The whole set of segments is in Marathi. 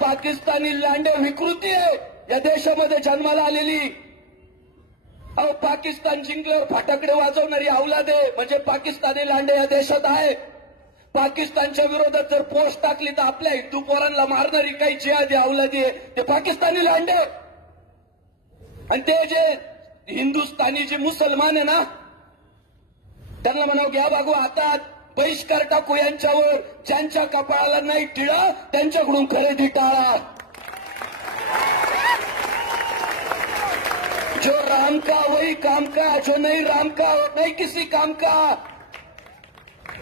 पाकिस्तानी लांडे विकृती आहे या देशामध्ये जन्माला आलेली. अहो पाकिस्तान जिंकल्यावर फटाकडे वाजवणारी औलाद आहे म्हणजे पाकिस्तानी लांडे या देशात आहे. पाकिस्तानच्या विरोधात जर पोस्ट टाकली तर आपल्या हिंदू पोरांना मारणारी काही जिहादी औलादी आहे ते पाकिस्तानी लांडे. आणि ते जे हिंदुस्थानी जे मुसलमान आहे ना त्यांना म्हणावं घ्या बागू हातात बहिष्कार टाकू यांच्यावर. ज्यांच्या कपाळाला नाही टिळा त्यांच्याकडून खरेदी टाळा. जो राम का वही काम का, जो नहीं राम का नहीं किसी काम का.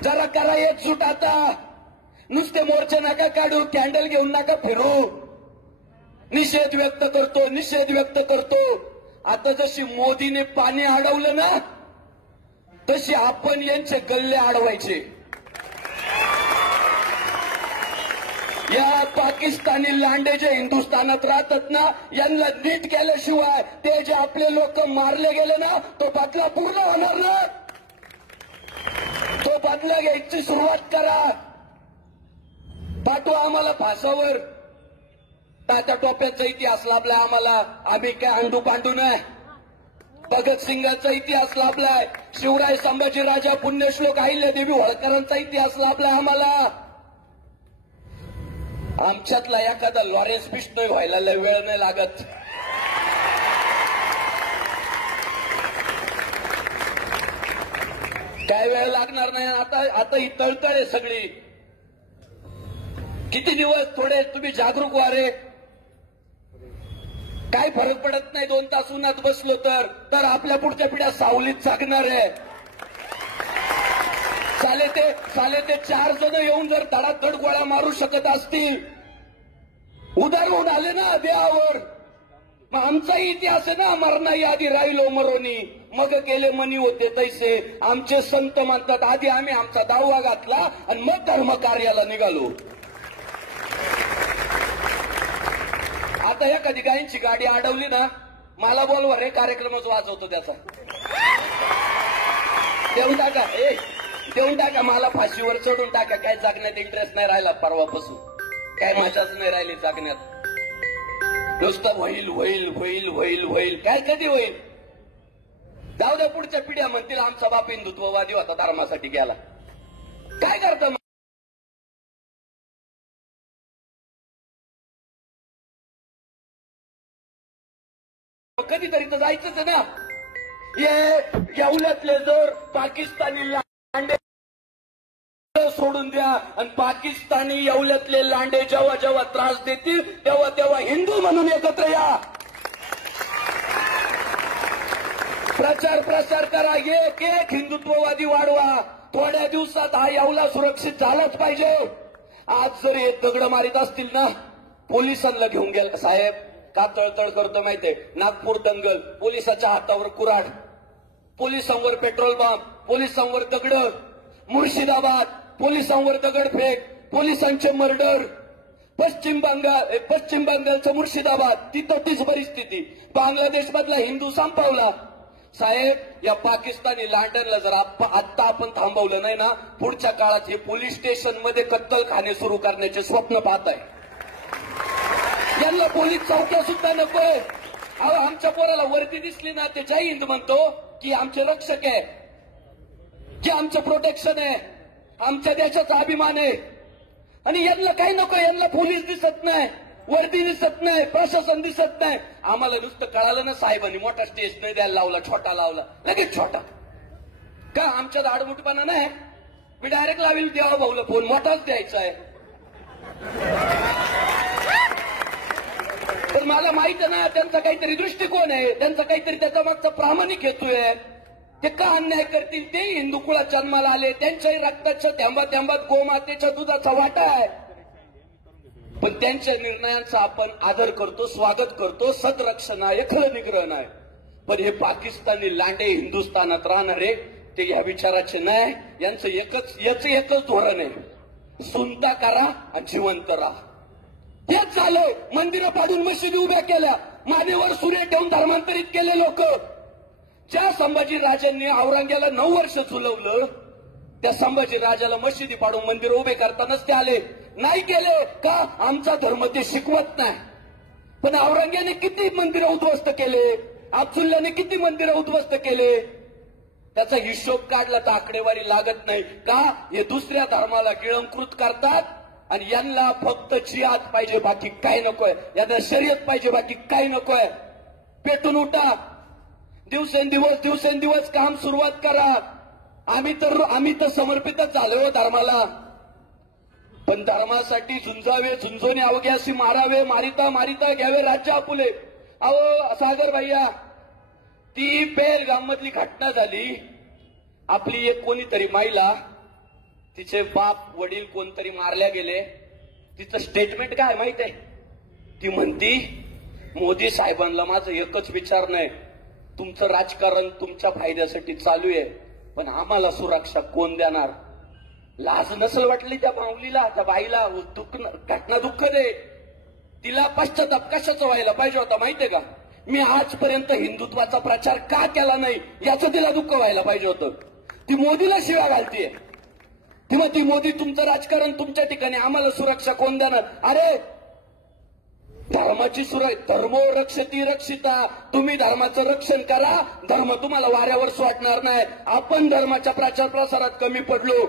जरा करा एकजूट आता. नुसते मोर्चे नका काढू, कॅन्डल घेऊन नका फिरू. निषेध व्यक्त करतो, निषेध व्यक्त करतो. आता जशी मोदीने पाणी अडवलं ना तशी आपण यांचे गल्ले अडवायचे. या पाकिस्तानी लांडे जे हिंदुस्थानात राहतात ना यांना नीट केल्याशिवाय ते जे आपले लोक मारले गेले ना तो बदला पूर्ण होणार ना. तो बदला घ्यायची सुरुवात करा. पाठवा आम्हाला फासावर. तात्या टोप्याचा इतिहास लाभलाय आम्हाला. आम्ही काय अंडू पांडू नाही. भगतसिंगाचा इतिहास लाभलाय. शिवराय संभाजीराजा पुण्यश्लोक अहिल्यादेवी होळकरांचा इतिहास लाभलाय आम्हाला. आमच्यातला एखादा लॉरेन्स बिश्नोई व्हायला लय वेळ नाही लागत. काय वेळ लागणार नाही. आता ही तळतळ आहे सगळी. किती दिवस थोडे तुम्ही जागरूक व्हा रे. काय फरक पडत नाही 2 तास उन्हात बसलो तर आपल्या पुढच्या पिढ्या सावलीत जागणार आहे. साले ते 4 जण येऊन जर धडाधड गोळ्या मारू शकत असतील उदार होऊन आले ना देहावर. मग आमचाही इतिहास आहे ना. मरणाई आधी राहिलो मरोनी मग गेले मनी होते तैसे. आमचे संत म्हणतात आधी आम्ही आमचा दावा घातला आणि मग धर्मकार्याला निघालो. आता एखादी गायींची गाडी अडवली ना मला बोलवा रे कार्यक्रमच वाजवतो त्याचा. देऊन टाका देऊन टाका मला फाशीवर चढून टाका. काय जागण्यात इंटरेस्ट नाही राहिला परवापासून. काय मजाच नाही राहिली जागण्यात. नुसतं होईल होईल होईल होईल होईल. काय कधी होईल. जाऊ द्या पुढच्या पिढ्या म्हणतील आमचा बाप हिंदुत्ववादी होता धर्मासाठी गेला. काय करता कधीतरी तर जायचंच आहे ना. येवल्यातले जर पाकिस्तानी लांडे सोडून द्या आणि पाकिस्तानी येवल्यातले लांडे जेव्हा जेव्हा त्रास देतील तेव्हा तेव्हा हिंदू म्हणून एकत्र या. प्रचार प्रसार करा. एक हिंदुत्ववादी वाढवा. थोड्या दिवसात हा येवला सुरक्षित झालाच पाहिजे. आज जर हे दगड मारित असतील ना पोलिसांना घेऊन गेला. साहेब का तळतळ करतो माहितीये. नागपूर दंगल पोलिसाच्या हातावर कुऱ्हाड, पोलिसांवर पेट्रोल बॉम्ब, पोलिसांवर दगड. मुर्शिदाबाद पोलिसांवर दगडफेक, पोलिसांचे मर्डर. पश्चिम बंगालचं मुर्शिदाबाद तिथं तीच परिस्थिती. बांगलादेश मधला हिंदू संपवला. साहेब या पाकिस्तानी लांडनला जर आत्ता आपण थांबवलं नाही ना पुढच्या काळात हे पोलीस स्टेशन मध्ये कत्तलखाने सुरू करण्याचे स्वप्न पाहत आहे. यांना पोलीस चौक्या सुद्धा नकोय. अहो आमच्या पोराला वर्दी दिसली ना ते जय हिंद म्हणतो की आमचे रक्षक आहे, की आमचं प्रोटेक्शन आहे, आमच्या देशाचा अभिमान आहे. आणि यांना काही नको. यांना पोलीस दिसत नाही, वर्दी दिसत नाही, प्रशासन दिसत नाही. आम्हाला नुसतं कळालं ना साहेबांनी मोठा स्टेज नाही द्यायला लावला, छोटा लावला, लगेच छोटा. का आमच्यात आडमुठपणा नाही. मी डायरेक्ट लावेल देवा भाऊला फोन, मोठाच द्यायचा आहे. तर मला माहित ना त्यांचा काहीतरी दृष्टिकोन आहे, त्यांचा काहीतरी त्याचा मागचा प्रामाणिक हेतू आहे. ते का अन्याय करतील. ते हिंदू कुळात जन्माला आले, त्यांच्याही रक्ताच्या थेंबात गोमातेच्या दुधाचा वाटा आहे. पण त्यांच्या निर्णयांचा आपण आदर करतो, स्वागत करतो. सतरक्षण आहे, खरं निग्रहण आहे. पण हे पाकिस्तानी लांडे हिंदुस्थानात राहणारे ते या विचाराचे नाही. यांचं एकच धोरण आहे, सुनता करा आणि जिवंत राहा. हेच झालं. मंदिरं पाडून मशिदी उभ्या केल्या, मानेवर सूर्य ठेवून धर्मांतरित केले लोक. ज्या संभाजीराजांनी औरंग्याला 9 वर्ष झुलवलं त्या संभाजीराजाला मशिदी पाडून मंदिर उभे करतानाच ते आले. नाही केले का आमचा धर्म ते शिकवत नाही. पण औरंग्याने किती मंदिरं उद्ध्वस्त केले, अब्दुल्लाने किती मंदिरं उद्ध्वस्त केले, त्याचा हिशोब काढला तर आकडेवारी लागत नाही का. हे दुसऱ्या धर्माला गिळंकृत करतात आणि यांना फक्त जिहाद पाहिजे, बाकी काय नकोय. यांना शर्यत पाहिजे, बाकी काय नकोय. पेटून उठा, दिवसेंदिवस काम सुरुवात करा. आम्ही तर समर्पितच झालो धर्माला. पण धर्मासाठी झुंजावे, झुंजोने अवघ्याशी मारावे, मारिता मारिता घ्यावे राज्य आपुले. अहो सागर भैया, ती बेलगाम मधली घटना झाली. आपली एक कोणीतरी महिला, तिचे बाप वडील कोणतरी मारल्या गेले. तिचं स्टेटमेंट काय माहित आहे? ती म्हणती, मोदी साहेबांना माझं एकच विचार नाही, तुमचं राजकारण तुमच्या फायद्यासाठी चालू आहे, पण आम्हाला सुरक्षा कोण देणार. लाज नसल वाटली त्या माऊलीला, त्या बाईला. घटना दुःखद आहे. तिला पश्चाताप कशाचा व्हायला पाहिजे होता माहितीये का? मी आजपर्यंत हिंदुत्वाचा प्रचार का केला नाही याचं तिला दुःख व्हायला पाहिजे होतं. ती मोदीला शिव्या घालतीये. तेव्हा ती मोदी, तुमचं राजकारण तुमच्या ठिकाणी, आम्हाला सुरक्षा कोण देणार. अरे धर्माची धर्मो रक्षती रक्षिता. तुम्ही धर्माचं रक्षण करा, धर्म तुम्हाला वाऱ्यावर सोडणार नाही. आपण धर्माच्या प्रचार प्रसारात कमी पडलो.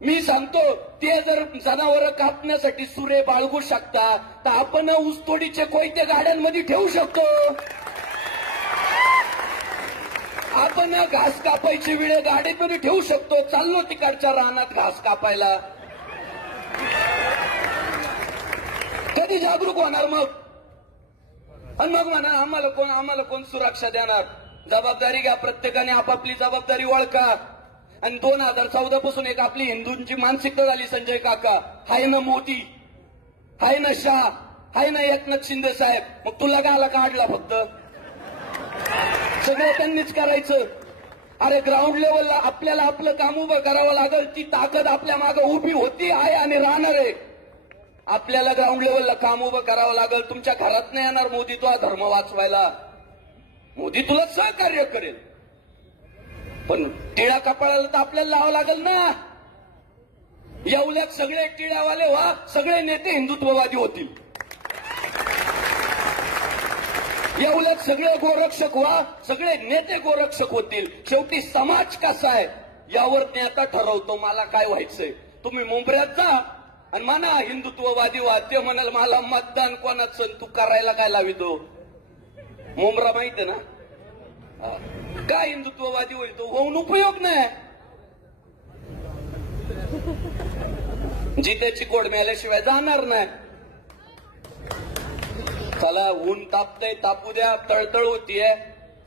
मी सांगतो, ते जर जनावर कापण्यासाठी सुरे बाळगू शकता तर आपण ऊसतोडीचे कोयते गाड्यांमध्ये ठेवू शकतो. आपण घास कापायची वेळ गाडीमध्ये ठेवू शकतो. चाललो तिकडच्या रानात घास कापायला. कधी जागरूक होणार मग? आणि मग म्हणा आम्हाला कोण सुरक्षा देणार. जबाबदारी घ्या, प्रत्येकाने आपापली जबाबदारी ओळखा. आणि 2014 पासून एक आपली हिंदूंची मानसिकता झाली. संजय काका हाय ना, मोदी हाय ना, शाह हाय ना, एकनाथ शिंदे साहेब. मग तुला गाला काढला फक्त? सगळं त्यांनीच करायचं. अरे ग्राउंड लेवलला आपल्याला आपलं काम उभं करावं लागेल. ती ताकद आपल्या मागे उभी होती, आहे आणि राहणार आहे. आपल्याला ग्राउंड लेवलला काम उभं करावं लागेल. तुमच्या घरात नाही येणार मोदी तुला धर्म वाचवायला. मोदी तुला सहकार्य करेल, पण टिळा कपाळाला तर आपल्याला लावावं लागेल ना. एवढ्यात सगळे टिळ्यावाले व्हा, सगळे नेते हिंदुत्ववादी होतील. एवढ्यात सगळे गोरक्षक व्हा, सगळे नेते गोरक्षक होतील. शेवटी समाज कसा आहे यावर नेता ठरवतो मला काय व्हायचंय. तुम्ही मुंबऱ्यात जा आणि म्हणा हिंदुत्ववादी व्हा, ते म्हणाल मला मतदान कोणाचं, तू करायला काय लावितो. मुंबरा माहिती ना, काय हिंदुत्ववादी होईल तो, होऊन उपयोग नाही. जितेची कोड मिळाल्याशिवाय जाणार नाही. चला, ऊन तापतंय, तापू द्या, तळतळ होतीये.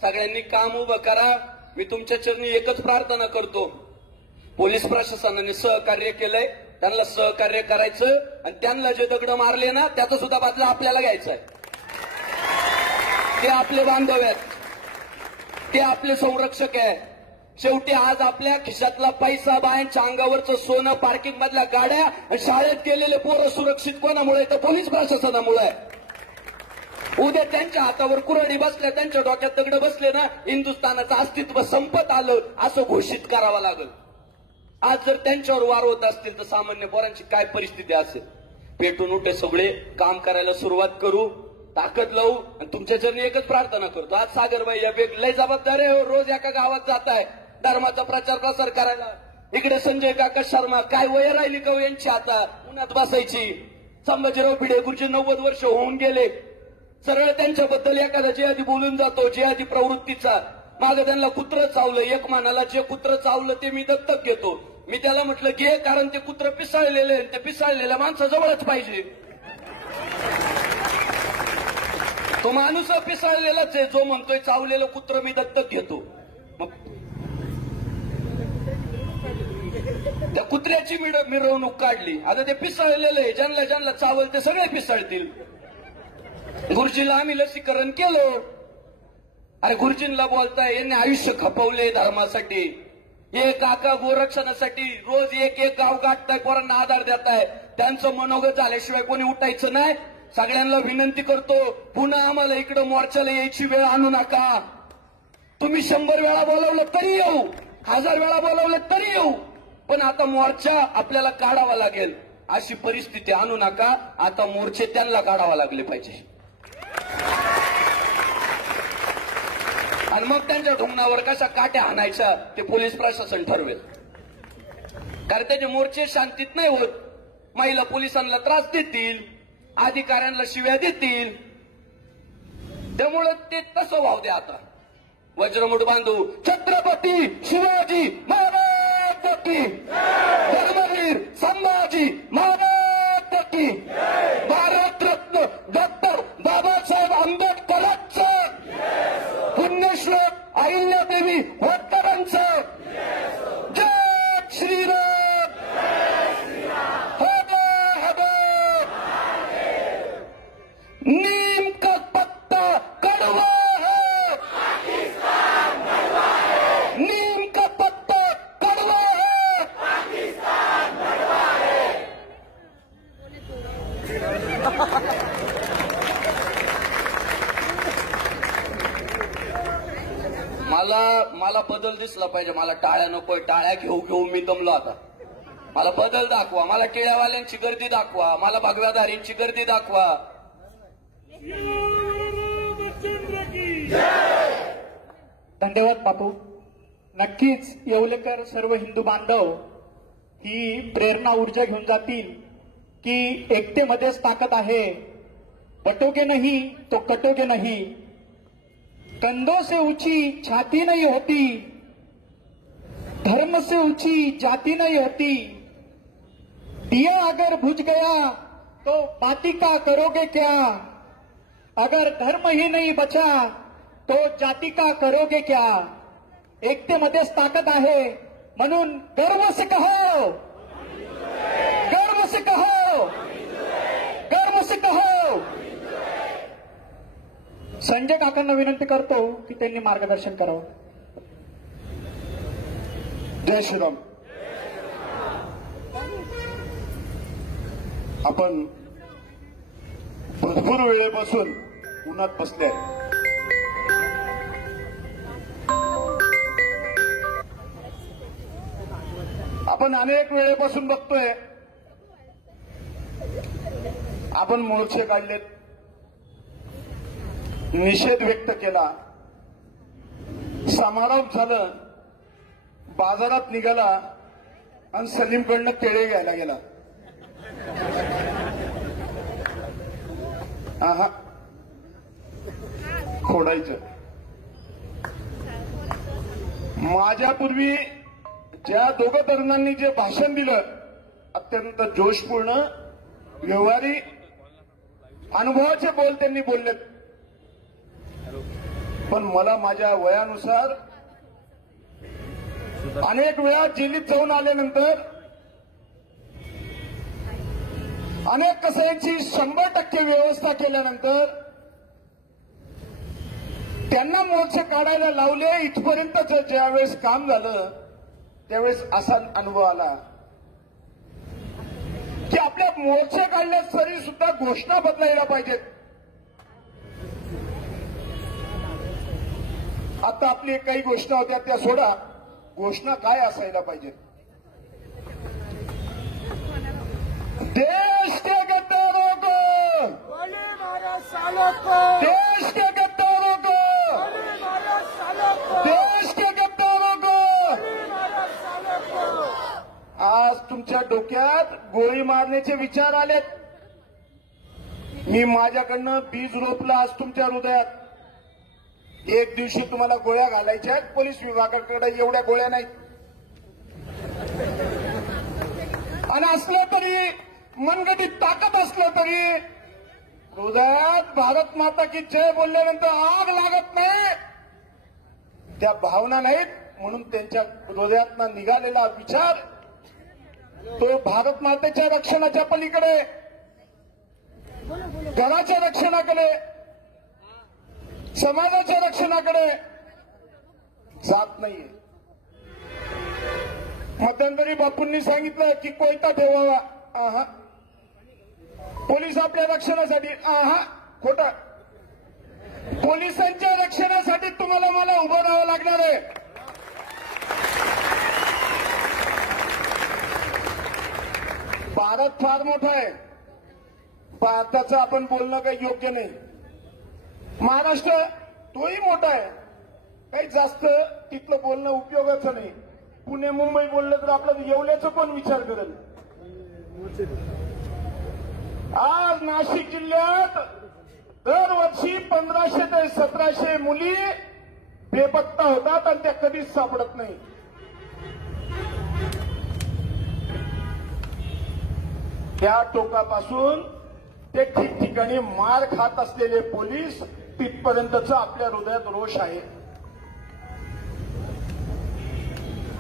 सगळ्यांनी काम उभं करा. मी तुमच्या चरणी एकच प्रार्थना करतो, पोलीस प्रशासनाने सहकार्य केलंय, त्यांना सहकार्य करायचं. आणि त्यांना जे दगड मारले ना त्याचा सुद्धा बदला आपल्याला घ्यायचा आहे. ते आपले बांधव आहेत, ते आपले संरक्षक आहे. शेवटी आज आपल्या खिशातला पैसा, बायांच्या अंगावरचं सोनं, पार्किंग मधल्या गाड्या, शाळेत गेलेले पोरं सुरक्षित कोणामुळे? तर पोलीस प्रशासनामुळे. उद्या त्यांच्या हातावर कुऱ्हाडी बसल्या, त्यांच्या डोक्यात दगड बसले ना, हिंदुस्थानाचं अस्तित्व संपत आलं असं घोषित करावं लागेल. आज जर त्यांच्यावर वार होत असतील तर सामान्य पोरांची काय परिस्थिती असेल. पेटून उठे, सगळे काम करायला सुरुवात करू, ताकद लावू. आणि तुमच्या चरणी एकच प्रार्थना करतो, आज सागरबाई या लय जबाबदारी आहे. रोज एका गावात जात आहे धर्माचा प्रचार प्रसार करायला. इकडे संजय काका शर्मा, काय वय राहिली का यांची आता उन्हात बसायची. संभाजीराव भिडे गुरुजी 90 वर्ष होऊन गेले. सरळ त्यांच्याबद्दल एखादा जे आधी बोलून जातो, जे आधी प्रवृत्तीचा. मागं त्यांना कुत्रं चावलं, एक मानाला जे कुत्रं चावलं ते मी दत्तक घेतो. मी त्याला म्हटलं घे, कारण ते कुत्रं पिसाळलेले, ते पिसाळलेल्या माणसाजवळच पाहिजे. तो माणूस पिसाळलेलाच आहे जो म्हणतोय चावलेलं कुत्रं मी दत्तक घेतो. मग त्या कुत्र्याची मिरवणूक काढली. आता ते पिसाळलेलं आहे, ज्यांना चावल ते सगळे पिसाळतील. गुरुजीला आम्ही लसीकरण केलं. अरे गुरुजींना बोलताय, यांनी आयुष्य खपवले धर्मासाठी. हे काका गोरक्षणासाठी रोज एक गाव गाठताय, पोरांना आधार देताय. त्यांचं मनोगत झाल्याशिवाय कोणी उठायचं नाही. सगळ्यांना विनंती करतो, पुन्हा आम्हाला इकडं मोर्चाला यायची वेळ आणू नका. तुम्ही 100 वेळा बोलावलं तरी येऊ, 1000 वेळा बोलावलं तरी येऊ, पण आता मोर्चा आपल्याला काढावा लागेल. अशी परिस्थिती आणू नका. आता मोर्चे त्यांना काढावा लागले पाहिजे आणि मग त्यांच्या ढुंगणावर कशा काट्या हाणायच्या ते पोलीस प्रशासन ठरवेल. कारण त्याचे मोर्चे शांतीत नाही होत. महिला पोलिसांना त्रास देतील, अधिकाऱ्यांना शिव्या देतील. त्यामुळे ते तसं व्हाव द्या. आता वज्रमुठ बांधू छत्रपती शिवाजी महाराज की, धर्मवीर संभाजी महाराज की, भारतरत्न डॉक्टर बाबासाहेब आंबेडकरांचं, पुण्यश्लोक अहिल्यादेवी होळकरांचं, जय श्रीराम, हर हर. नीम का पत्ता कड़वा है, नीम का पत्ता कड़वा है, मला बदल दिसला पाहिजे. मला टाळ्या नकोय. टाळ्या घेऊ घेऊ मी दमलो आता. मला बदल दाखवा. मला टिळ्यावाल्यांची गर्दी दाखवा. मला भगव्याधारींची गर्दी दाखवा. धन्यवाद बापू. नक्कीच येवलेकर सर्व हिंदू बांधव ही प्रेरणा ऊर्जा घेऊन जातील की एकतेमध्येच ताकद आहे. बटोगे नहीं तो कटोगे नहीं, कंधों से ऊंची छाती नहीं होती, धर्म से ऊंची जाति नहीं होती. दिया अगर बुझ गया तो बाती का करोगे क्या, अगर धर्म ही नहीं बचा तो जाति का करोगे क्या. एकतेमध्येच ताकद आहे म्हणून गर्व से कहो, गर्व से कहो, गर्व से कहो. संजय काकांना विनंती करतो की त्यांनी मार्गदर्शन करावं. जय श्रीराम. आपण भरपूर वेळेपासून उन्हात बसले. आपण अनेक वेळेपासून बघतोय. आपण मोर्चे काढलेत, निषेध व्यक्त केला, समारोप झालं, बाजारात निघाला आणि सलीमकडनं केळे घ्यायला गेला. आहा, खोडायचं. माझ्यापूर्वी ज्या दोघं तरुणांनी जे भाषण दिलं अत्यंत जोशपूर्ण, व्यवहारी, अनुभवाचे बोल त्यांनी बोललेत. पण मला माझ्या वयानुसार अनेक वेळा जेलीत जाऊन आल्यानंतर, अनेक कसाईची 100% व्यवस्था केल्यानंतर, त्यांना मोर्चे काढायला लावले इथपर्यंतच ज्यावेळेस काम झालं त्यावेळेस असा अनुभव आला की आपल्या मोर्चे काढल्यास तरी सुद्धा घोषणा बदलायला पाहिजेत. आता आपली काही घोषणा होत्या त्या सोडा, घोषणा काय असायला पाहिजेत. देश के गद्दारों को, देश के गद्दारों को, देश के गद्दारों को. आज तुमच्या डोक्यात गोळी मारण्याचे विचार आलेत. मी माझ्याकडनं बीज रोपलं आज तुमच्या हृदयात. एक दिवशी तुम्हाला गोळ्या घालायच्या आहेत. पोलीस विभागाकडे एवढ्या गोळ्या नाहीत. आणि असलं तरी, मनगटीत ताकद असलं तरी, हृदयात भारत माता की जय बोलल्यानंतर आग लागत नाही. त्या भावना नाहीत. म्हणून त्यांच्या हृदयातनं निघालेला विचार तो भारत मातेच्या रक्षणाच्या पलीकडे, घराच्या रक्षणाकडे, समाजाच्या रक्षणाकडे जात नाहीये. मध्यंतरी बापूंनी सांगितलं की कोयता ठेवावा. आहा, पोलीस आपल्या रक्षणासाठी. आहा, खोटा. पोलिसांच्या रक्षणासाठी तुम्हाला मला उभं राहावं लागणार आहे. भारत फार मोठा आहे. भारताचं आपण बोलणं काही योग्य नाही. महाराष्ट्र तोही मोठा आहे. काही जास्त तिथलं बोलणं उपयोगाचं नाही. पुणे मुंबई बोललं तर आपलं येवल्याचं कोण विचार करेल. आज नाशिक जिल्ह्यात दरवर्षी 1500 ते 1700 मुली बेपत्ता होतात आणि त्या कधीच सापडत नाही. त्या टोकापासून ते ठिकठिकाणी मार खात असलेले पोलीस तिथपर्यंतचा आपल्या हृदयात रोष आहे.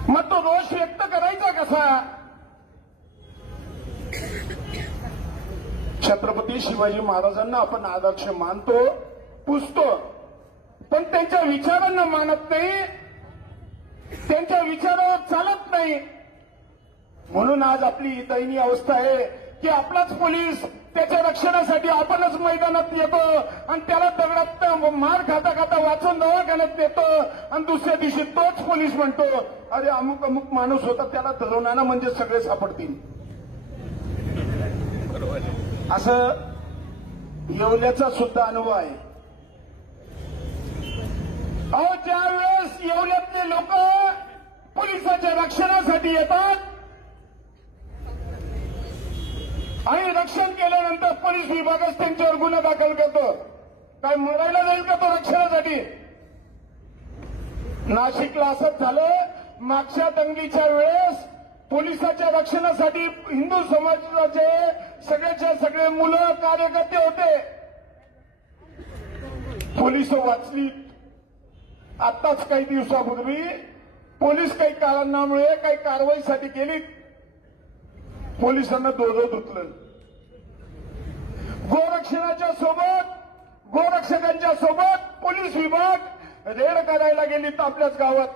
मग तो रोष व्यक्त करायचा कसा. छत्रपती शिवाजी महाराजांना आपण आदर्श मानतो, पुजतो, पण त्यांच्या विचारांना मानत नाही, त्यांच्या विचारावर चालत नाही. म्हणून आज आपली ही दयनीय अवस्था आहे की आपलाच पोलीस त्याच्या रक्षणासाठी आपणच मैदानात येतो आणि त्याला दगडात मार खाता खाता वाचून दवाखान्यात नेतो आणि दुसऱ्या दिवशी तोच पोलीस म्हणतो अरे अमुक अमुक माणूस होता त्याला धरून आणा म्हणजे सगळे सापडतील. असं येवल्याचा सुद्धा अनुभव आहे. अहो ज्यावेळेस येवल्यातले लोक पोलिसाच्या रक्षणासाठी येतात आणि रक्षण केल्यानंतर पोलीस विभागच त्यांच्यावर गुन्हा दाखल करतो. काय मरायला जाईल का तो रक्षणासाठी. नाशिकला असंच झालं. मागच्या दंगलीच्या वेळेस पोलिसाच्या रक्षणासाठी हिंदू समाजाचे सगळ्याच्या सगळे मुलं कार्यकर्ते होते. पोलिस वाचली. आताच काही दिवसापूर्वी पोलीस काही कारणामुळे काही कारवाईसाठी गेली. पोलिसांना दोरं धुतलं. गोरक्षणाच्या सोबत गोरक्षकांच्या सोबत पोलीस विभाग रेड करायला गेली तर आपल्याच गावात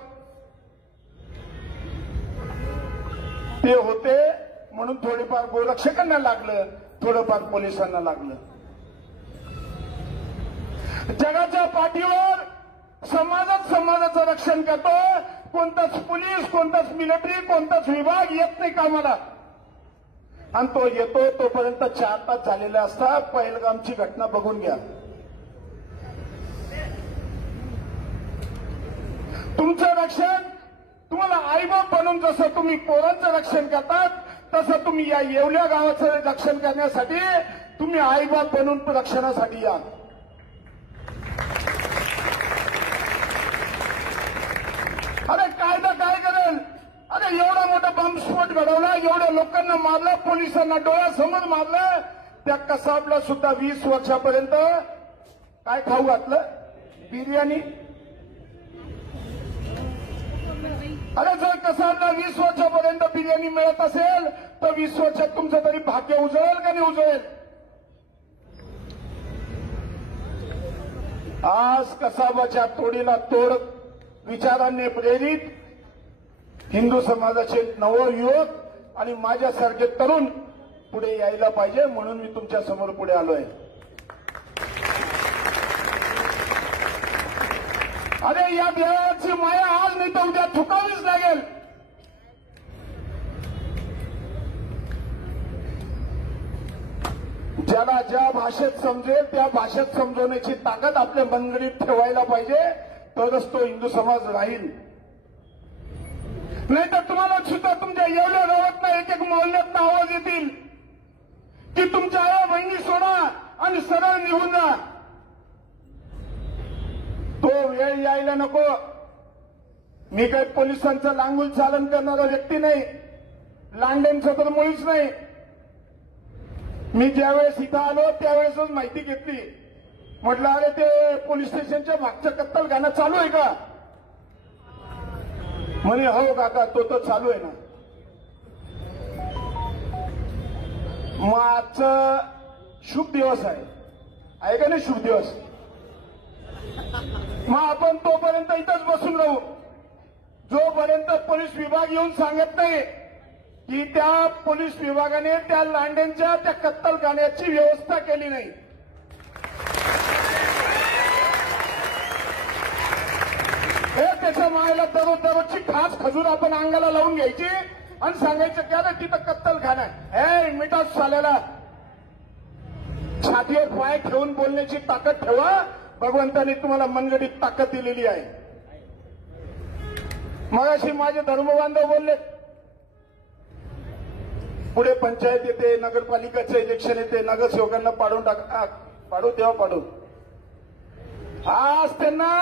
ते होते. म्हणून थोडेफार गोरक्षकांना लागलं, थोडंफार पोलिसांना लागलं. जगाच्या पाठीवर समाजाचं रक्षण करतो. कोणताच पोलीस, कोणताच मिलिटरी, कोणताच विभाग येत नाही कामाला. आणि तो येतो तोपर्यंत 4 तास झालेले असतात. पहलगामची घटना बघून घ्या. तुमचं रक्षण तुम्हाला आईबाप बनून जसं तुम्ही पोरांचं रक्षण करतात तसं तुम्ही या येवल्या गावाचं रक्षण करण्यासाठी तुम्ही आईबाप बनून रक्षणासाठी या. अरे कायदा काय करेल. अरे एवढा मोठा बॉम्बस्फोट घडवला, एवढ्या लोकांना मारलं, पोलिसांना डोळ्यासमोर मारलं. त्या कसाबला सुद्धा 20 वर्षापर्यंत काय खाऊ घातलं. बिर्याणी. अरे जर कसाबला 20 वर्षापर्यंत बिर्याणी मिळत असेल तर 20 वर्षात तुमचं तरी भाग्य उजळेल का नाही उजळेल. आज कसाबाच्या तोडीला तोड विचारांनी प्रेरित हिंदू समाजाचे नवयुवक आणि माझ्यासारखे तरुण पुढे यायला पाहिजे. म्हणून मी तुमच्या समोर पुढे आलोय. अरे या देवाची माया आज नाही तर उद्या चुकावीच लागेल. ज्याला ज्या भाषेत समजेल त्या भाषेत समजवण्याची ताकद आपल्या मनगडीत ठेवायला पाहिजे. तरच तो हिंदू समाज राहील. नाही तर तुम्हाला सुद्धा तुमच्या एवढ्या गावात एक एक मोहल्ल्यात आवाज येतील की तुमच्या आया बहिणी सोडा आणि सरळ निघून जा. तो वेळ यायला नको. मी काही पोलिसांचं लांगुल चालन करणारा व्यक्ती नाही. लांडेंचं तर मुळीच नाही. मी ज्यावेळेस इथं आलो त्यावेळेसच माहिती घेतली. म्हटलं अरे ते पोलीस स्टेशनच्या मागचं कत्तलखाना चालू आहे का. म्हणे हो काका तो तर चालू आहे ना. मग आजचं शुभ दिवस आहे का नाही शुभ दिवस. मग आपण तोपर्यंत इथंच बसून राहू जोपर्यंत पोलीस विभाग येऊन सांगत नाही की त्या पोलीस विभागाने त्या लांडेंच्या त्या कत्तलखान्याची व्यवस्था केली नाही. हे त्याच्या मायला दररोजची खास खजूर आपण अंगाला लावून घ्यायची आणि सांगायचं की अरे तिथं कत्तलखाना आहे. मिठात साल्याला छातीवर पाय ठेवून बोलण्याची ताकद ठेवा. भगवंताने तुम्हाला मनगडीत ताकद दिलेली आहे. मगाशी माझे धर्मबांधव बोलले, पुढे पंचायत येते, नगरपालिकाचं इलेक्शन येते, नगरसेवकांना पाडून टाका. पाडू तेव्हा पाडू. आज त्यांना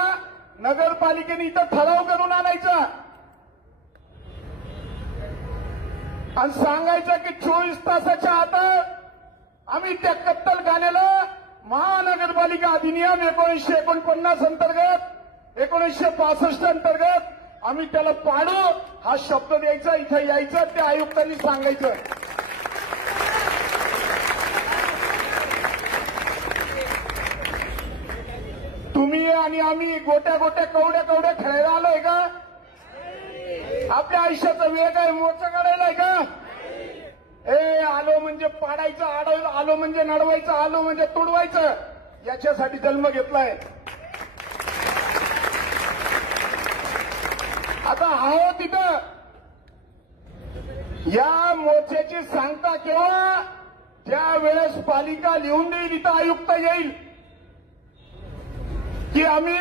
नगरपालिकेने इथं ठराव करून आणायचा आणि सांगायचं की 24 तासाच्या आत आम्ही त्या कत्तलखान्याला महानगरपालिका अधिनियम 1949 अंतर्गत 1965 अंतर्गत आम्ही त्याला पाडू हा शब्द द्यायचा. इथं यायचं, त्या आयुक्तांनी सांगायचं. तुम्ही आणि आम्ही गोट्या गोट्या कवड्या कवड्या खेळायला आलोय का? आपल्या आयुष्याचा वेळ काय मोर्चा काढायलाय का? आलो म्हणजे पाडायचं, आलो म्हणजे नडवायचं, आलो म्हणजे तुडवायचं, याच्यासाठी जन्म घेतलाय. आता आहो तिथं या मोर्चाची सांगता केव्हा? ज्या वेळेस पालिका लिहून देईल, इथं आयुक्त येईल की आम्ही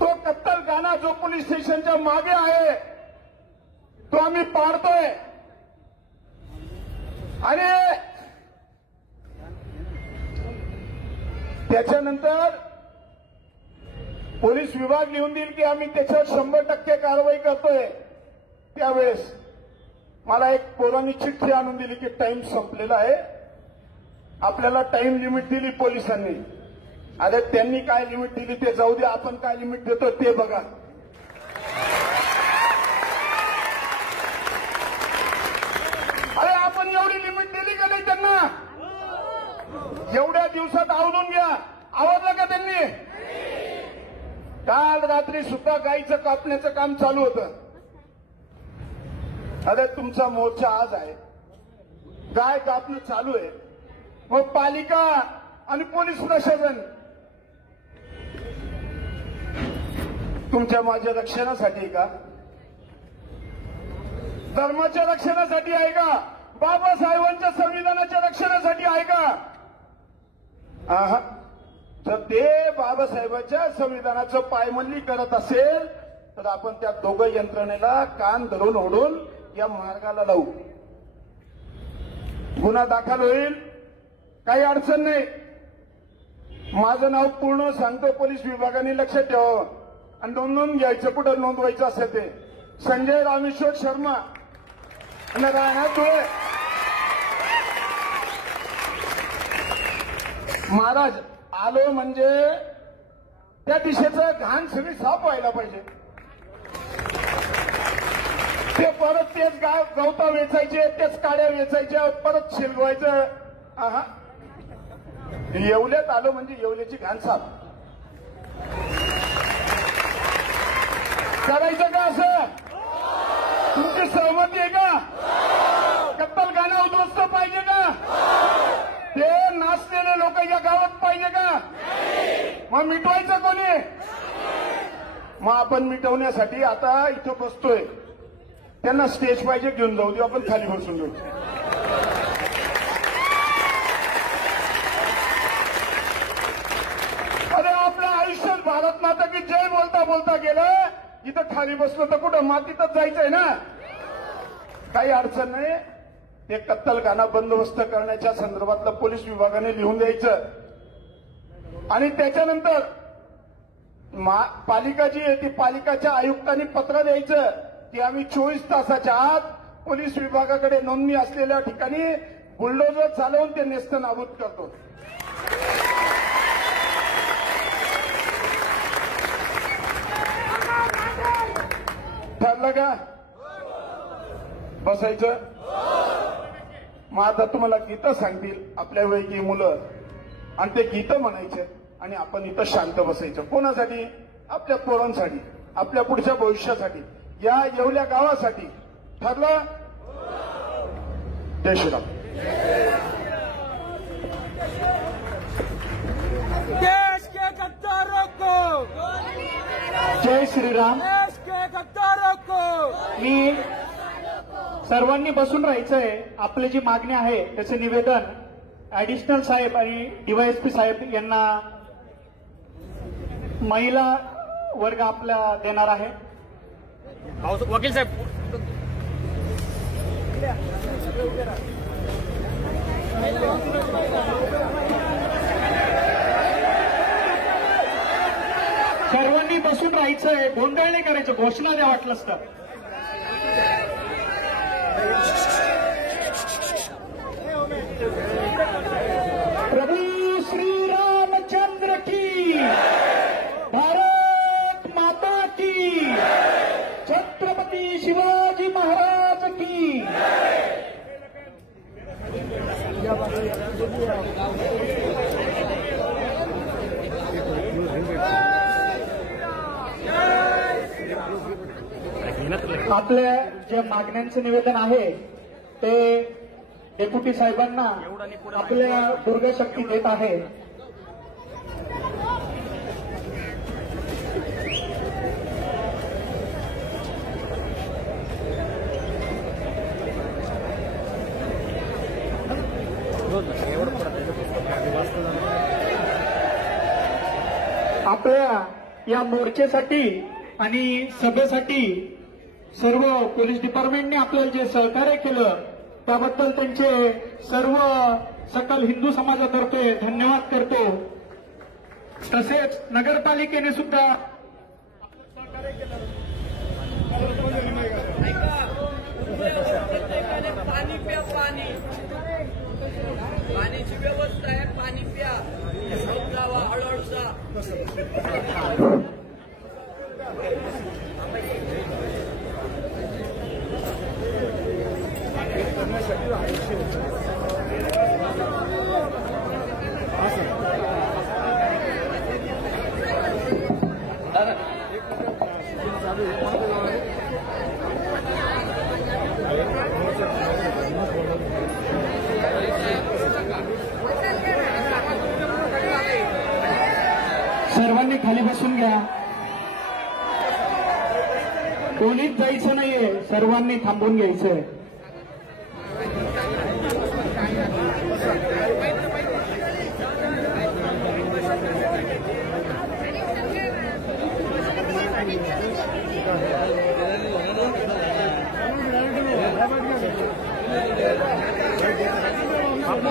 तो कत्तलखाना जो पोलीस स्टेशनच्या मागे आहे तो आम्ही पाडतोय. आणि त्याच्यानंतर पोलीस विभाग लिहून देईल की आम्ही त्याच्यावर 100% कारवाई करतोय. त्यावेळेस मला एक पोरांनी चिठ्ठी आणून दिली की टाइम संपलेला आहे. आपल्याला टाइम लिमिट दिली पोलिसांनी. अरे त्यांनी काय लिमिट दिली ते जाऊ दे, आपण काय लिमिट देतो ते बघा. अरे आपण एवढी लिमिट दिली का नाही त्यांना? एवढ्या दिवसात आवरून घ्या. आवडलं का त्यांनी? काल रात्री सुद्धा गाईचं कापण्याचं काम चालू होतं. अरे तुमचा मोर्चा आज आहे, गाय कापणं चालू आहे, मग पालिका आणि पोलीस प्रशासन तुमच्या माझ्या रक्षणासाठी का? धर्माच्या रक्षणासाठी आहे का? बाबासाहेबांच्या संविधानाच्या रक्षणासाठी आहे का? तर ते बाबासाहेबांच्या संविधानाचं पायमल्ली करत असेल तर आपण त्या दोघं यंत्रणेला कान धरून ओढून या मार्गाला लावू. गुन्हा दाखल होईल, काही अडचण नाही. माझं नाव पूर्ण सांगतो पोलीस विभागाने लक्षात ठेवावं आणि नोंदवून घ्यायचं. कुठं नोंदवायचं असेल ते संजय रामेश्वर शर्मा आणि राहणार धुळे. महाराज आलो म्हणजे त्या दिशेचं घाण सगळी साफ व्हायला पाहिजे. ते परत तेच गवता वेचायचे, तेच काड्या वेचायच्या, परत शिलवायचं. येवल्यात आलो म्हणजे येवल्याची घाण साफ करायचं का? असं तुमची सहमती आहे का? कत्तलखाना उद्ध्वस्त पाहिजे का? ते नाचलेले लोक या गावात पाहिजे का? मग मिटवायचं कोणी? मग आपण मिटवण्यासाठी आता इथं बसतोय. त्यांना स्टेज पाहिजे, घेऊन जाऊ देऊ, आपण खाली बसून घेऊ. अरे आपल्या आयुष्यात भारत माता की जय बोलता बोलता गेलं, इथं खाली बसलो तर कुठं मातीतच जायचंय ना. काही अडचण नाही. ते कत्तलखाना बंदोबस्त करण्याच्या संदर्भातलं पोलीस विभागाने लिहून द्यायचं आणि त्याच्यानंतर पालिका जी आहे ती पालिकाच्या आयुक्तांनी पत्र द्यायचं की आम्ही 24 तासाच्या आत पोलीस विभागाकडे नोंदणी असलेल्या ठिकाणी बुलडोजर चालवून ते नेस्तनाबूत करतो. ठरलं का? बसायचं. मग आता तुम्हाला गीतं सांगतील आपल्या वेळी मुलं आणि ते गीतं म्हणायचे आणि आपण इथं शांत बसायचं. कोणासाठी? आपल्या पोरांसाठी, आपल्या पुढच्या भविष्यासाठी, या येवल्या गावासाठी. ठरलं? जय श्रीराम. देश के गद्दारों को, जय श्रीराम. देश के गद्दारों को, मी सर्वांनी बसून राहायचंय. आपली जी मागणी आहे त्याचं निवेदन ऍडिशनल साहेब आणि डीवायएसपी साहेब यांना महिला वर्ग आपला देणार आहे. वकील साहेब सर्वांनी बसून राहायचंय. गोंधळ नाही करायचं. घोषणा द्या वाटलंच तर. प्रभू श्री रामचंद्र की, भारत माता की, छत्रपती शिवाजी महाराज की. आपल्या ज्या मागण्यांचं निवेदन आहे ते डेप्युटी साहेबांना आपल्या दुर्गशक्ती देत आहे. आपल्या या मोर्चेसाठी आणि सभेसाठी सर्व पोलीस डिपार्टमेंटने आपल्याला जे सहकार्य केलं त्याबद्दल त्यांचे सर्व सकल हिंदू समाजातर्फे धन्यवाद करतो. तसेच नगरपालिकेने सुद्धा सहकार्य केलं. पाणी प्या, पाणी, पाण्याची व्यवस्था आहे. पाणी प्या, जावा हळूहळू जा. सर्वांनी खाली बसून घ्या. कोणीच जायचं नाहीये. सर्वांनी थांबून घ्यायचंय.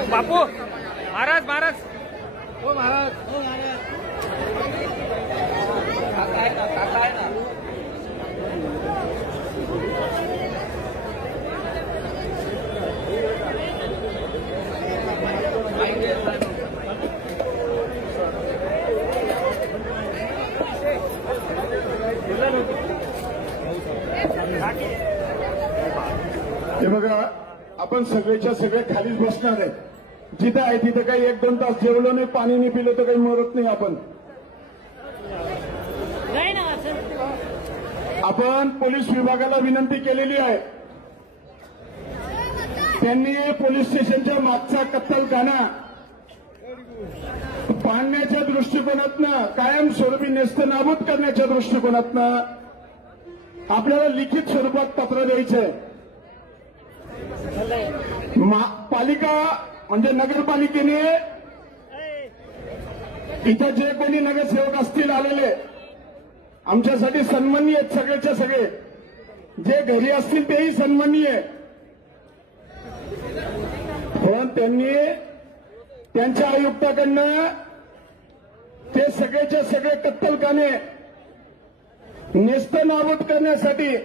बापू महाराज महाराज हो महाराज हे बघा, आपण सगळेच्या सगळे खालीच बसणार आहे. जिथं आहे तिथं काही 1-2 तास जेवलं नाही, पाणी नाही पिलं तर काही मरत नाही. आपण पोलीस विभागाला विनंती केलेली आहे. त्यांनी पोलीस स्टेशनच्या मागचा कत्तलखाना पाडण्याच्या दृष्टिकोनातनं, कायमस्वरूपी नेस्तनाबूत करण्याच्या दृष्टिकोनातनं आपल्याला लिखित स्वरूपात पत्र द्यायचंय. पालिका म्हणजे नगरपालिकेने इथं जे कोणी नगरसेवक असतील आलेले, आमच्यासाठी सन्माननीय आहेत सगळेच्या सगळे. जे घरी असतील तेही सन्माननीय. पण त्यांनी त्यांच्या आयुक्ताकडनं ते सगळेच्या सगळे कत्तलखाने नेस्तनाबूत करण्यासाठी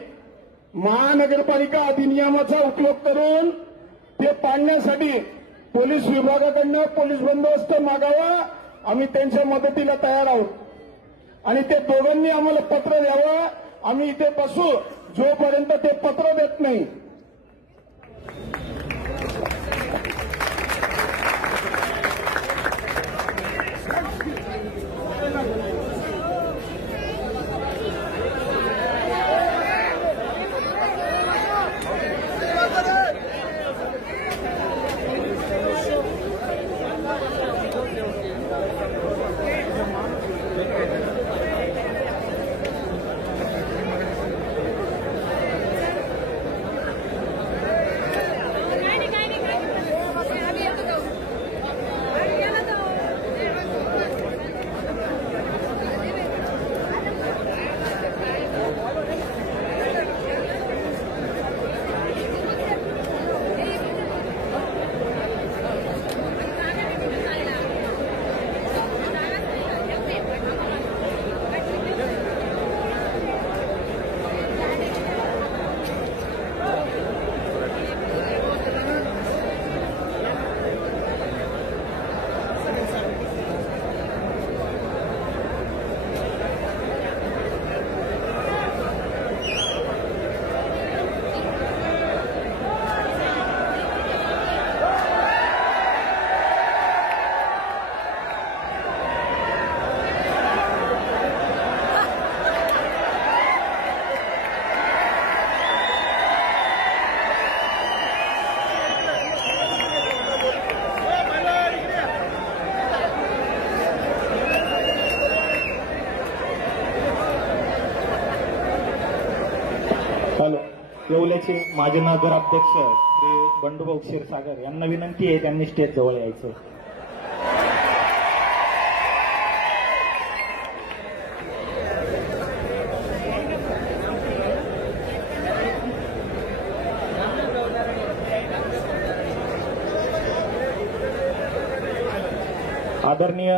महानगरपालिका अधिनियमाचा उपयोग करून ते पाडण्यासाठी पोलीस विभागाकडनं पोलीस बंदोबस्त मागावा. आम्ही त्यांच्या मदतीला तयार आहोत आणि ते दोघांनी आम्हाला पत्र द्यावं. आम्ही इथे बसू जोपर्यंत ते पत्र देत नाही. येवल्याचे माजी नगराध्यक्ष श्री बंडूभाऊ क्षीरसागर यांना विनंती आहे त्यांनी स्टेज जवळ यायचं. आदरणीय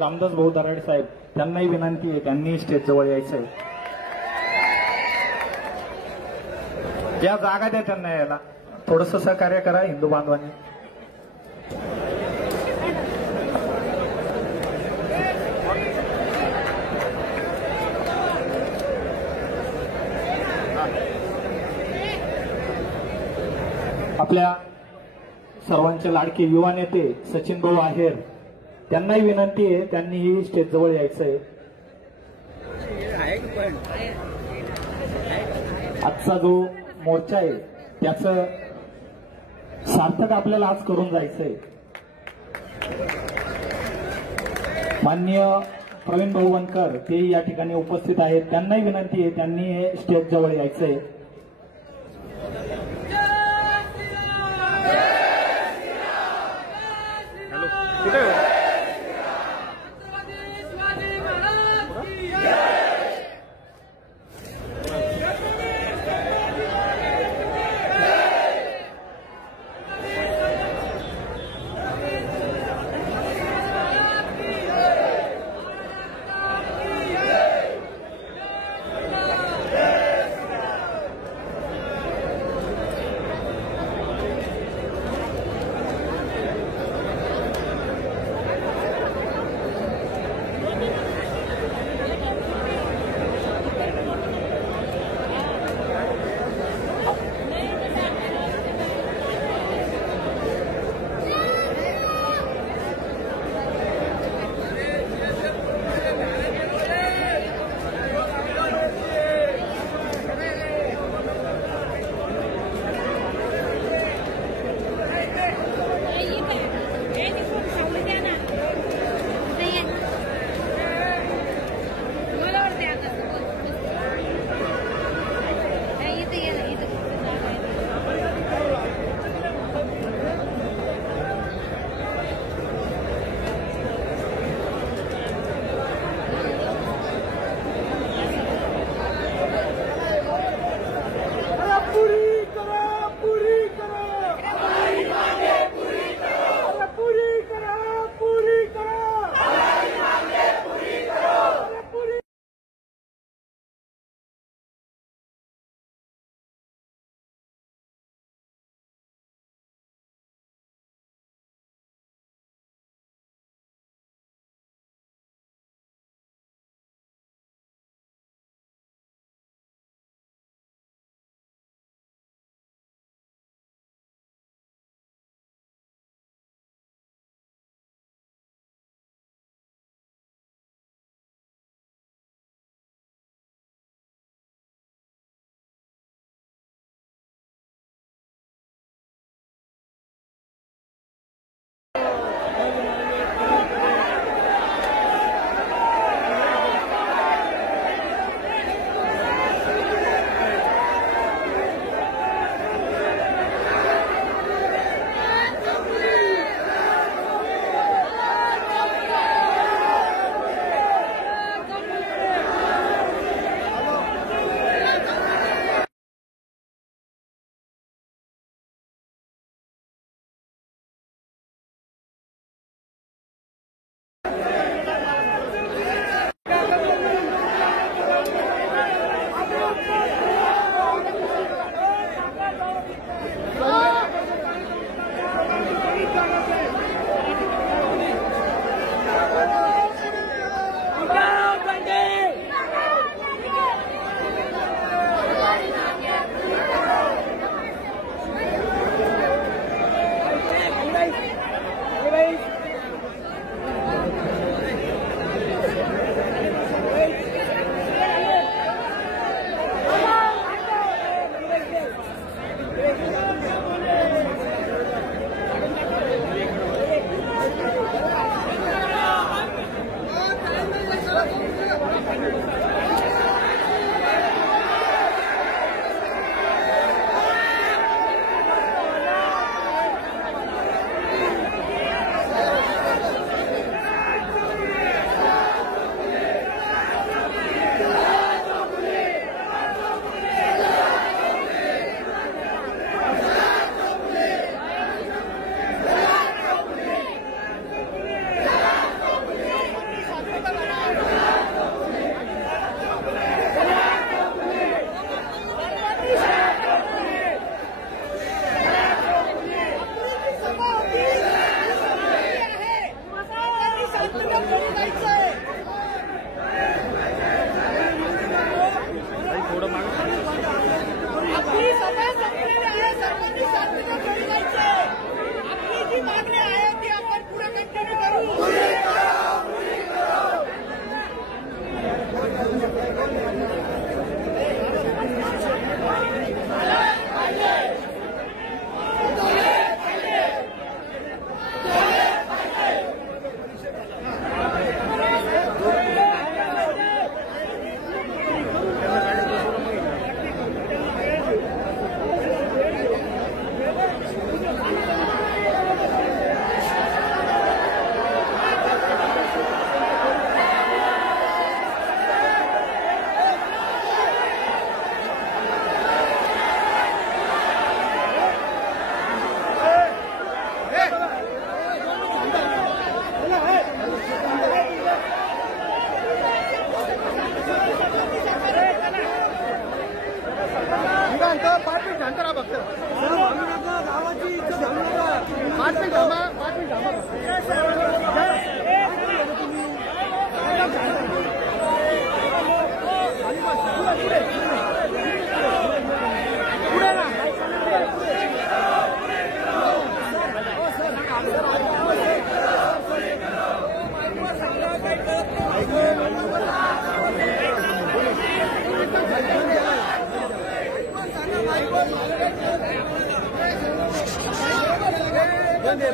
रामदास भाऊ दराडे साहेब त्यांनाही विनंती आहे त्यांनी स्टेज जवळ यायचंय. या जागा द्या त्यांना यायला. थोडंसं सहकार्य करा हिंदू बांधवांनी. आपल्या सर्वांचे लाडके युवा नेते सचिन भाऊ आहेर त्यांनाही विनंती आहे त्यांनीही स्टेज जवळ यायचंय. आजचा जो मोर्चा आहे त्याचं सार्थक आपल्याला आज करून जायचंय. माननीय प्रवीण भाऊ वनकर ते या ठिकाणी उपस्थित आहेत त्यांनाही विनंती आहे त्यांनी स्टेज जवळ यायचंय.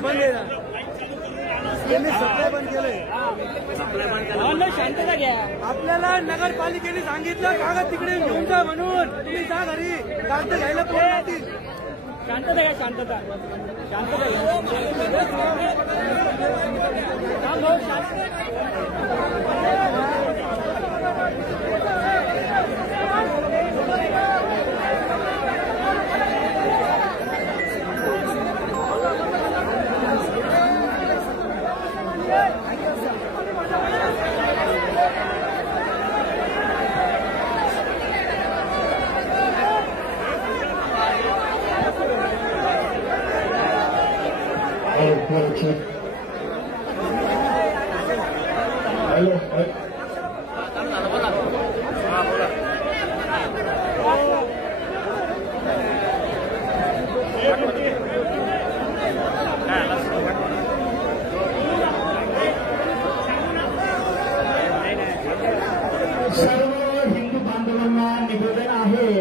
बंद आहे ना, यांनी सप्लाय बंद केलंय. शांतता घ्या. आपल्याला नगरपालिकेने सांगितलं कागद तिकडे घेऊन जा म्हणून, तुम्ही जा घरी, कागद घ्यायला पोहोचतील. शांतता घ्या, शांतता शांतता सर्व हिंदू बांधवांना निवेदन आहे,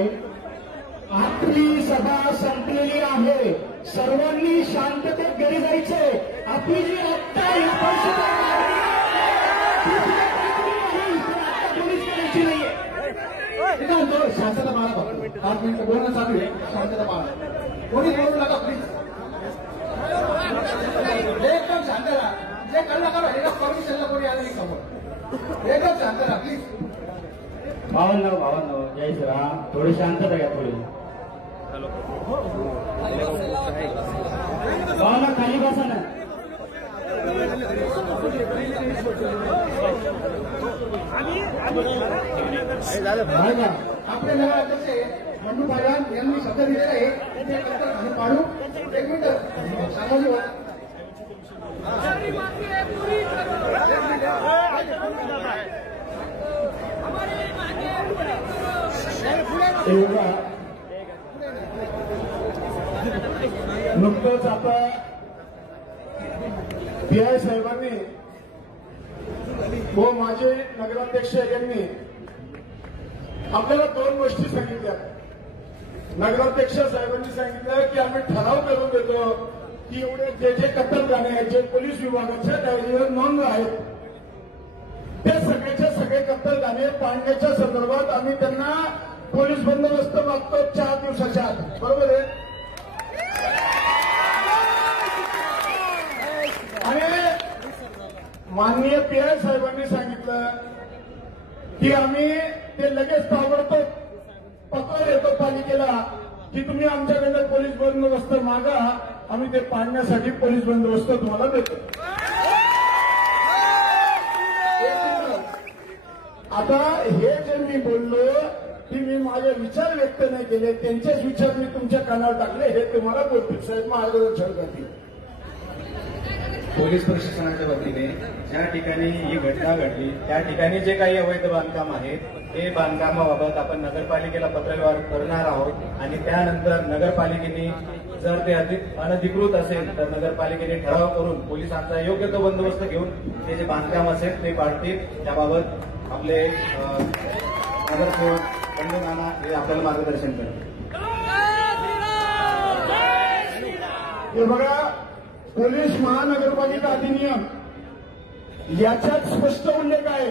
आपली सभा संपलेली आहे. सर्वांनी शांततेत घरी जायचे. आपली जी आत्ता या परिषदेत मागणी आहे, पोलीस करायची नाहीये. शांतता मारा, 5 मिनिटं बोलणं चालू आहे. शांतता मारा, कोणी बोलू नका प्लीज. एकदम शांत राहा. जे कळलं करा, एका परमिशनला कोणी आलं नाही समोर. एकदम शांत राहा प्लीज. भावांनो जय श्रीराम. थोडी शांतता घ्या. थोडी भावना खाली बसा ना. आपले नगराध्यक्ष बंडू पायवान यांनी शब्द दिलेला आहे, ते खाली पाडू. 1 मिनिट सांगायची नुकतंच आता पीआय साहेबांनी व माझे नगराध्यक्ष यांनी आपल्याला 2 गोष्टी सांगितल्या. नगराध्यक्ष साहेबांनी सांगितलं की आम्ही ठराव करून देतो की एवढे जे कत्तलखाने आहेत, जे पोलीस विभागाच्या डायरीवर नोंद आहेत, ते सगळेच्या सगळे कत्तलखाने पाडण्याच्या संदर्भात आम्ही त्यांना पोलीस बंदोबस्त मागतो 4 दिवसाच्या आत. बरोबर आहे. आणि माननीय पीआय साहेबांनी सांगितलं की आम्ही ते लगेच ताबडतोब पत्र देतो पालिकेला की तुम्ही आमच्याकडनं पोलीस बंदोबस्त मागा, आम्ही ते पाडण्यासाठी पोलीस बंदोबस्त तुम्हाला देतो. आता हे जे मी बोललो की मी माझे विचार व्यक्त नाही केले, त्यांचेच विचार मी तुमच्या कानावर टाकले, हे तुम्हाला बोलतील साहेब मार्गदर्शन करतील. पोलीस प्रशासनाच्या वतीने ज्या ठिकाणी ही घटना घडली त्या ठिकाणी जे काही अवैध बांधकाम आहेत ते बांधकामाबाबत आपण नगरपालिकेला पत्रव्यवहार करणार आहोत आणि त्यानंतर नगरपालिकेने जर ते अनधिकृत असेल तर नगरपालिकेने ठराव करून पोलिसांचा योग्य तो बंदोबस्त घेऊन ते जे बांधकाम असेल ते पाडतील. त्याबाबत आपले नगरसेवक बंडू नाना हे आपल्याला मार्गदर्शन करतील. हे बघा, पोलीस महानगरपालिका अधिनियम याच्यात स्पष्ट उल्लेख आहे,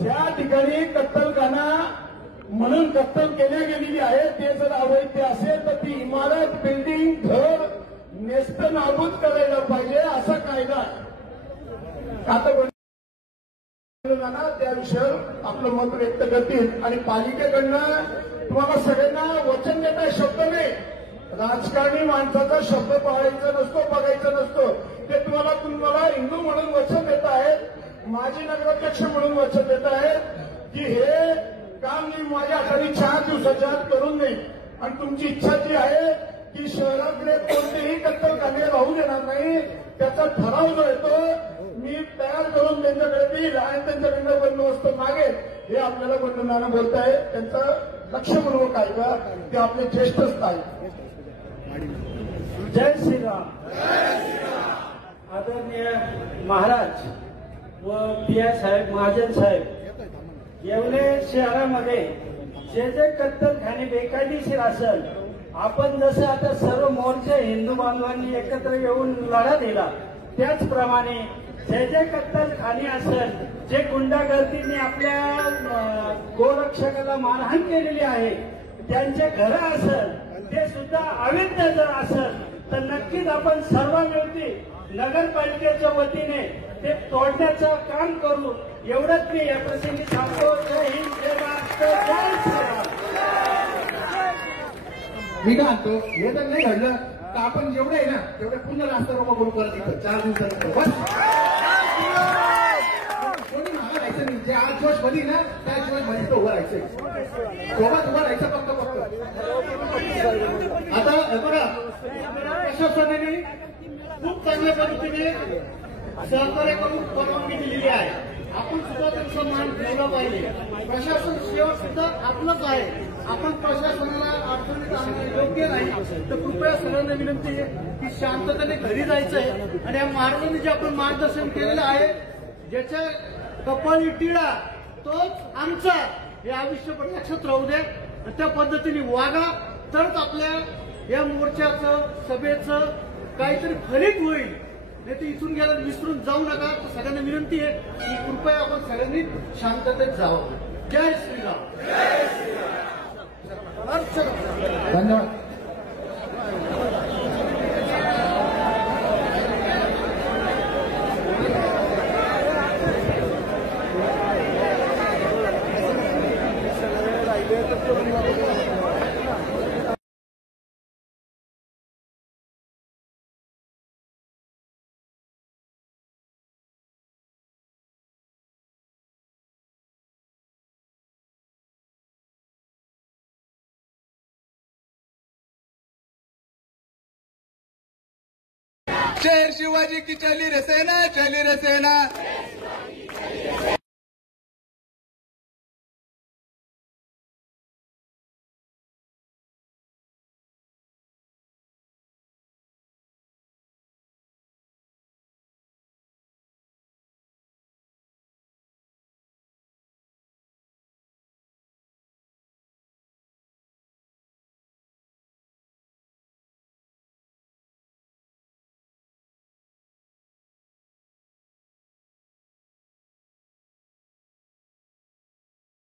ज्या ठिकाणी कत्तलखाना म्हणून कत्तल केल्या गेलेली आहे ते जर अवैध असेल तर ती इमारत, बिल्डिंग, घर नेस्तनाबूत करायला पाहिजे असा कायदा आहे. आता त्या विषयावर आपलं मत व्यक्त करतील आणि पालिकेकडनं तुम्हाला सगळ्यांना वचन देता शब्द नाही. राजकारणी माणसाचा शब्द पाळायचा नसतो, बघायचा नसतो. ते तुम्हाला हिंदू म्हणून वचन देत आहेत, माजी नगराध्यक्ष म्हणून वचन देत आहेत की हे काम मी माझ्या हाताने 4 दिवसाच्या आत करून देईन आणि तुमची इच्छा जी आहे की शहरातले कोणतेही कत्तलखाने राहू देणार नाही, त्याचा ठराव जो येतो मी तयार करून त्यांच्याकडे देईल आणि त्यांच्याकडनं बंदोबस्त मागेल, हे आपल्याला बंधनानं बोलताय. त्यांचं लक्षपूर्वक ऐका, ते आपले ज्येष्ठच आहे. जय श्रीराम. आदरणीय महाराज व पी.आय. साहेब, महाजन साहेब, येवले शहरामध्ये जे कत्तलखाने बेकायदेशीर असेल, आपण जसं आता सर्व मोर्चे हिंदू बांधवांनी एकत्र येऊन लढा दिला, त्याचप्रमाणे जे कत्तलखाने असेल, जे गुंडागर्दीने आपल्या गोरक्षकाला मारहाण केलेली आहे, त्यांचे घरं असेल, ते सुद्धा अवैध जर असेल तर नक्कीच आपण सर्व मिळती नगरपालिकेच्या वतीने ते तोडण्याचं काम करू. एवढंच मी या प्रसंगी सांगतो. जय हिंद, जय महाराष्ट्र, जय श्रीराम. मी काय म्हणतो, हे जर नाही घडलं तर आपण जेवढे आहे ना तेवढे पुन्हा रास्ता रोको करू परत इथं 4 दिवसानंतर. बस कोणी मागं राहायचं नाही. जे आज जोश मध्ये ना त्या जोश मध्ये तो उभं राहायचं, सोबत उभं राहायचं फक्त. आता बघा, प्रशासनाने खूप चांगल्या पद्धतीने सहकार्य करून परवानगी दिलेली आहे. आपण सुद्धा त्यांचा मान ठेवला पाहिजे. प्रशासन सेवक सुद्धा आपलंच आहे. आपण प्रशासनाला अडचणीत आणणं योग्य नाही. तर कृपया सगळ्यांना विनंती आहे की शांततेने घरी जायचं आहे आणि या मार्गाने जे आपण मार्गदर्शन केलेलं आहे, ज्याच्या कपाळी टिळा तोच आमचा, हे आयुष्यभर लक्षात राहू दे. त्या पद्धतीने वागा, तरच आपल्या या मोर्चाचं, सभेचं काहीतरी फलित होईल. नाही तर इथून गेला विसरून जाऊ नका. तर सगळ्यांना विनंती आहे की कृपया आपण सगळ्यांनी शांततेत जावं. जय श्रीराम. धन्यवाद. शेर शिवाजी की चली रे सेना, चली रे सेना.